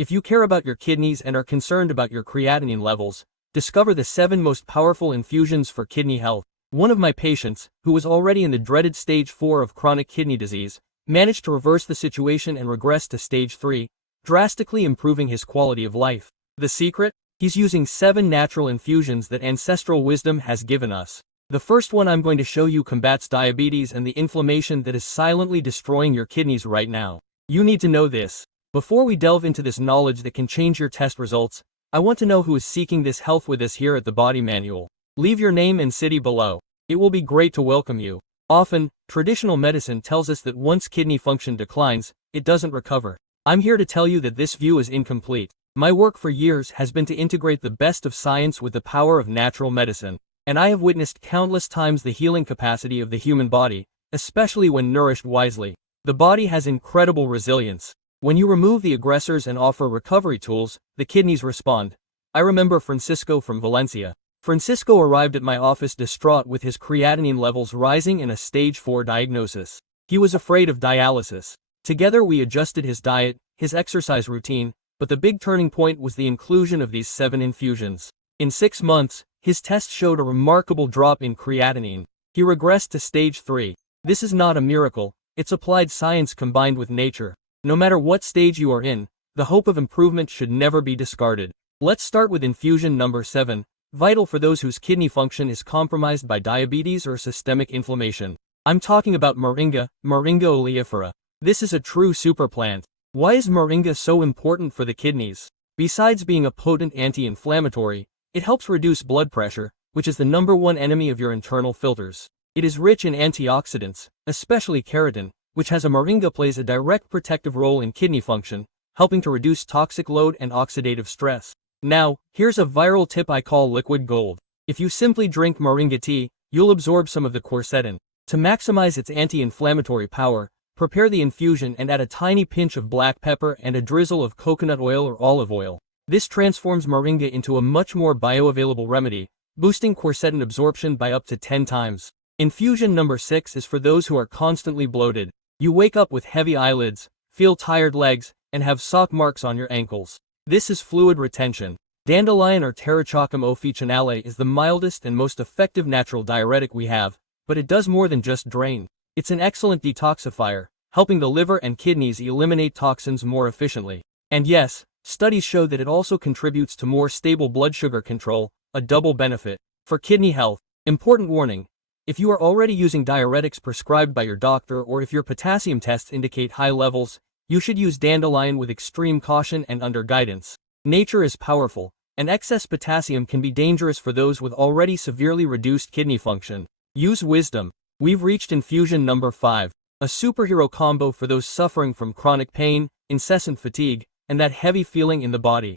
If you care about your kidneys and are concerned about your creatinine levels, discover the 7 most powerful infusions for kidney health. One of my patients, who was already in the dreaded stage 4 of chronic kidney disease, managed to reverse the situation and regress to stage 3, drastically improving his quality of life. The secret? He's using 7 natural infusions that ancestral wisdom has given us. The first one I'm going to show you combats diabetes and the inflammation that is silently destroying your kidneys right now. You need to know this. Before we delve into this knowledge that can change your test results, I want to know who is seeking this health with us here at the Body Manual. Leave your name and city below. It will be great to welcome you. Often, traditional medicine tells us that once kidney function declines, it doesn't recover. I'm here to tell you that this view is incomplete. My work for years has been to integrate the best of science with the power of natural medicine, and I have witnessed countless times the healing capacity of the human body, especially when nourished wisely. The body has incredible resilience. When you remove the aggressors and offer recovery tools, the kidneys respond. I remember Francisco from Valencia. Francisco arrived at my office distraught with his creatinine levels rising in a stage 4 diagnosis. He was afraid of dialysis. Together we adjusted his diet, his exercise routine, but the big turning point was the inclusion of these 7 infusions. In 6 months, his tests showed a remarkable drop in creatinine. He regressed to stage 3. This is not a miracle, it's applied science combined with nature. No matter what stage you are in, the hope of improvement should never be discarded. Let's start with infusion number 7, vital for those whose kidney function is compromised by diabetes or systemic inflammation. I'm talking about Moringa, Moringa oleifera. This is a true super plant. Why is Moringa so important for the kidneys? Besides being a potent anti-inflammatory, it helps reduce blood pressure, which is the #1 enemy of your internal filters. It is rich in antioxidants, especially keratin, which has a Moringa plays a direct protective role in kidney function, helping to reduce toxic load and oxidative stress. Now, here's a viral tip I call liquid gold. If you simply drink Moringa tea, you'll absorb some of the quercetin. To maximize its anti-inflammatory power, prepare the infusion and add a tiny pinch of black pepper and a drizzle of coconut oil or olive oil. This transforms Moringa into a much more bioavailable remedy, boosting quercetin absorption by up to 10 times. Infusion number 6 is for those who are constantly bloated. You wake up with heavy eyelids, feel tired legs, and have sock marks on your ankles. This is fluid retention. Dandelion or Pterochocum officinale is the mildest and most effective natural diuretic we have, but it does more than just drain. It's an excellent detoxifier, helping the liver and kidneys eliminate toxins more efficiently. And yes, studies show that it also contributes to more stable blood sugar control, a double benefit. For kidney health, important warning. If you are already using diuretics prescribed by your doctor or if your potassium tests indicate high levels, you should use dandelion with extreme caution and under guidance. Nature is powerful, and excess potassium can be dangerous for those with already severely reduced kidney function. Use wisdom. We've reached infusion number 5, a superhero combo for those suffering from chronic pain, incessant fatigue, and that heavy feeling in the body.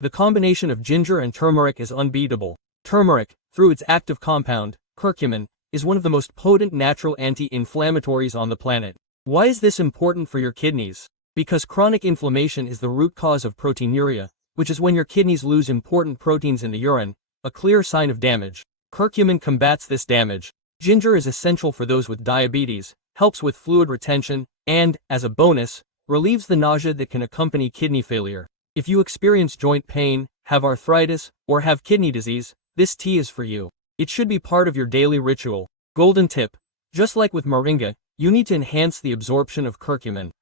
The combination of ginger and turmeric is unbeatable. Turmeric, through its active compound, curcumin, is one of the most potent natural anti-inflammatories on the planet. Why is this important for your kidneys? Because chronic inflammation is the root cause of proteinuria, which is when your kidneys lose important proteins in the urine, a clear sign of damage. Curcumin combats this damage. Ginger is essential for those with diabetes, helps with fluid retention, and, as a bonus, relieves the nausea that can accompany kidney failure. If you experience joint pain, have arthritis, or have kidney disease, this tea is for you. It should be part of your daily ritual. Golden tip. Just like with Moringa, you need to enhance the absorption of curcumin.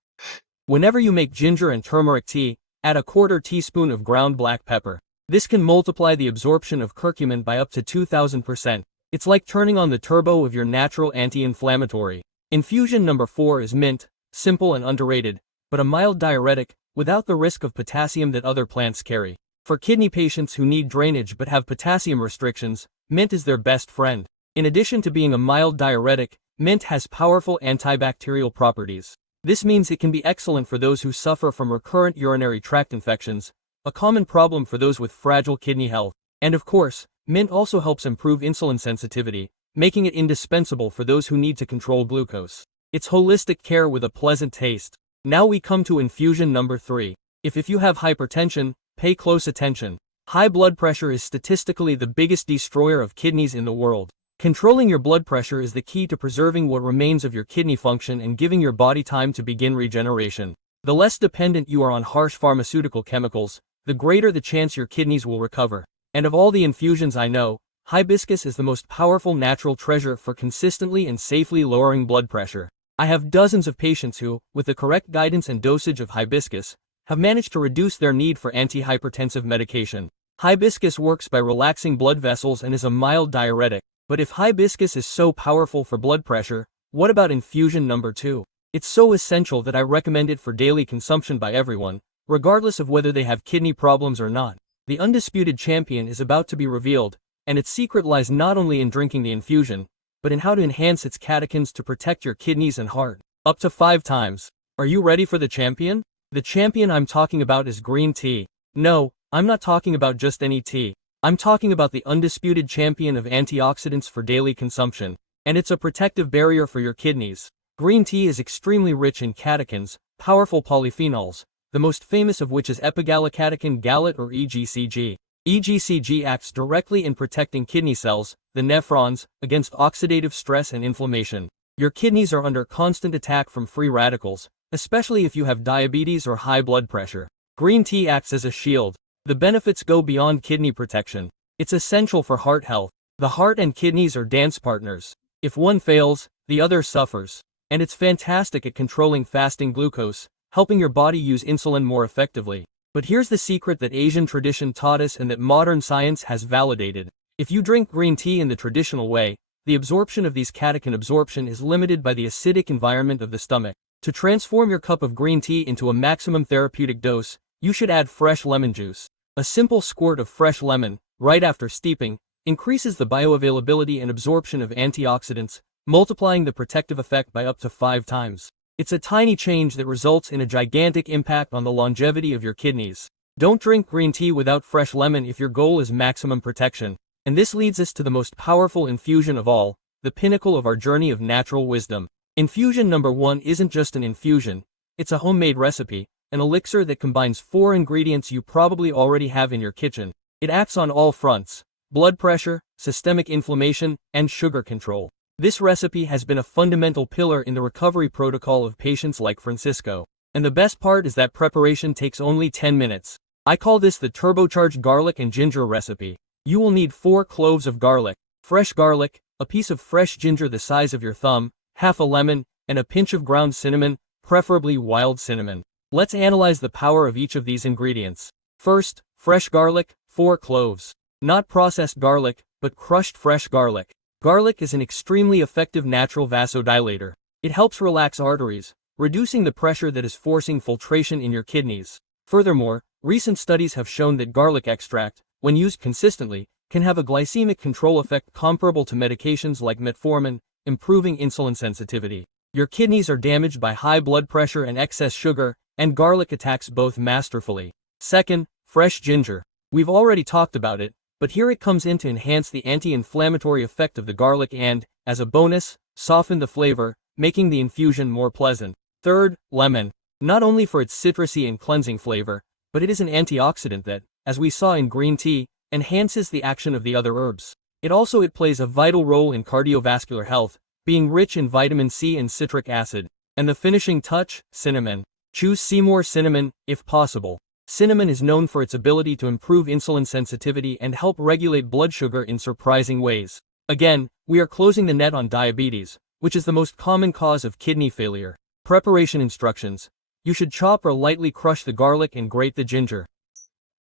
Whenever you make ginger and turmeric tea, add a 1/4 teaspoon of ground black pepper. This can multiply the absorption of curcumin by up to 2000%. It's like turning on the turbo of your natural anti-inflammatory. Infusion number 4 is mint, simple and underrated, but a mild diuretic, without the risk of potassium that other plants carry. For kidney patients who need drainage but have potassium restrictions, mint is their best friend. In addition to being a mild diuretic, mint has powerful antibacterial properties. This means it can be excellent for those who suffer from recurrent urinary tract infections, a common problem for those with fragile kidney health. And of course, mint also helps improve insulin sensitivity, making it indispensable for those who need to control glucose. It's holistic care with a pleasant taste. Now we come to infusion number 3. If you have hypertension, pay close attention. High blood pressure is statistically the biggest destroyer of kidneys in the world. Controlling your blood pressure is the key to preserving what remains of your kidney function and giving your body time to begin regeneration. The less dependent you are on harsh pharmaceutical chemicals, the greater the chance your kidneys will recover. And of all the infusions I know, hibiscus is the most powerful natural treasure for consistently and safely lowering blood pressure. I have dozens of patients who, with the correct guidance and dosage of hibiscus, have managed to reduce their need for antihypertensive medication. Hibiscus works by relaxing blood vessels and is a mild diuretic. But if hibiscus is so powerful for blood pressure, what about infusion number 2? It's so essential that I recommend it for daily consumption by everyone, regardless of whether they have kidney problems or not. The undisputed champion is about to be revealed, and its secret lies not only in drinking the infusion, but in how to enhance its catechins to protect your kidneys and heart. Up to 5 times. Are you ready for the champion? The champion I'm talking about is green tea. No, I'm not talking about just any tea. I'm talking about the undisputed champion of antioxidants for daily consumption. And it's a protective barrier for your kidneys. Green tea is extremely rich in catechins, powerful polyphenols, the most famous of which is epigallocatechin gallate or EGCG. EGCG acts directly in protecting kidney cells, the nephrons, against oxidative stress and inflammation. Your kidneys are under constant attack from free radicals, especially if you have diabetes or high blood pressure. Green tea acts as a shield. The benefits go beyond kidney protection. It's essential for heart health. The heart and kidneys are dance partners. If one fails, the other suffers. And it's fantastic at controlling fasting glucose, helping your body use insulin more effectively. But here's the secret that Asian tradition taught us and that modern science has validated. If you drink green tea in the traditional way, the absorption of these catechin absorption is limited by the acidic environment of the stomach. To transform your cup of green tea into a maximum therapeutic dose, you should add fresh lemon juice. A simple squirt of fresh lemon, right after steeping, increases the bioavailability and absorption of antioxidants, multiplying the protective effect by up to 5 times. It's a tiny change that results in a gigantic impact on the longevity of your kidneys. Don't drink green tea without fresh lemon if your goal is maximum protection. And this leads us to the most powerful infusion of all, the pinnacle of our journey of natural wisdom. Infusion number 1 isn't just an infusion, it's a homemade recipe, an elixir that combines 4 ingredients you probably already have in your kitchen. It acts on all fronts: blood pressure, systemic inflammation, and sugar control. This recipe has been a fundamental pillar in the recovery protocol of patients like Francisco. And the best part is that preparation takes only 10 minutes. I call this the turbocharged garlic and ginger recipe. You will need 4 cloves of garlic, fresh garlic, a piece of fresh ginger the size of your thumb, half a lemon, and a pinch of ground cinnamon, preferably wild cinnamon. Let's analyze the power of each of these ingredients. First, fresh garlic, 4 cloves. Not processed garlic, but crushed fresh garlic. Garlic is an extremely effective natural vasodilator. It helps relax arteries, reducing the pressure that is forcing filtration in your kidneys. Furthermore, recent studies have shown that garlic extract, when used consistently, can have a glycemic control effect comparable to medications like metformin, improving insulin sensitivity. Your kidneys are damaged by high blood pressure and excess sugar, and garlic attacks both masterfully. Second, fresh ginger. We've already talked about it, but here it comes in to enhance the anti-inflammatory effect of the garlic and, as a bonus, soften the flavor, making the infusion more pleasant. Third, lemon. Not only for its citrusy and cleansing flavor, but it is an antioxidant that, as we saw in green tea, enhances the action of the other herbs. It plays a vital role in cardiovascular health, being rich in vitamin C and citric acid. And the finishing touch, cinnamon. Choose Seymour cinnamon, if possible. Cinnamon is known for its ability to improve insulin sensitivity and help regulate blood sugar in surprising ways. Again, we are closing the net on diabetes, which is the most common cause of kidney failure. Preparation instructions. You should chop or lightly crush the garlic and grate the ginger.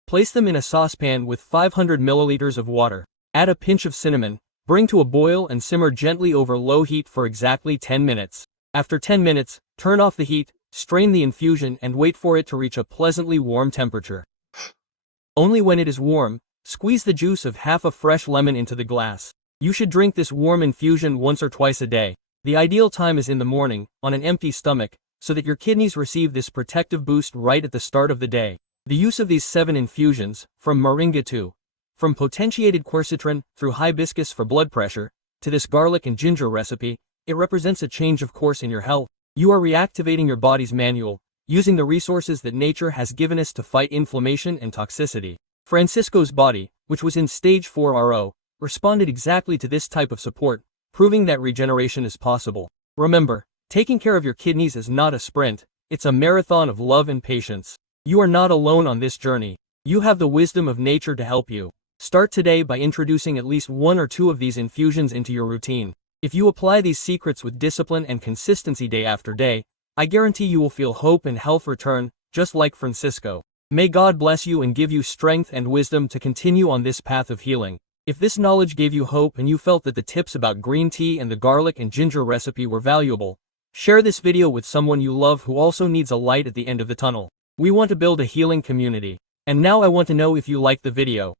Place them in a saucepan with 500 milliliters of water. Add a pinch of cinnamon, bring to a boil and simmer gently over low heat for exactly 10 minutes. After 10 minutes, turn off the heat, strain the infusion and wait for it to reach a pleasantly warm temperature. Only when it is warm, squeeze the juice of half a fresh lemon into the glass. You should drink this warm infusion once or twice a day. The ideal time is in the morning, on an empty stomach, so that your kidneys receive this protective boost right at the start of the day. The use of these 7 infusions, from moringa to, from potentiated quercitrin, through hibiscus for blood pressure, to this garlic and ginger recipe, it represents a change of course in your health. You are reactivating your body's manual, using the resources that nature has given us to fight inflammation and toxicity. Francisco's body, which was in stage 4 RO, responded exactly to this type of support, proving that regeneration is possible. Remember, taking care of your kidneys is not a sprint, It's a marathon of love and patience. You are not alone on this journey. You have the wisdom of nature to help you. Start today by introducing at least 1 or 2 of these infusions into your routine. If you apply these secrets with discipline and consistency day after day, I guarantee you will feel hope and health return, just like Francisco. May God bless you and give you strength and wisdom to continue on this path of healing. If this knowledge gave you hope and you felt that the tips about green tea and the garlic and ginger recipe were valuable, share this video with someone you love who also needs a light at the end of the tunnel. We want to build a healing community. And now I want to know if you liked the video.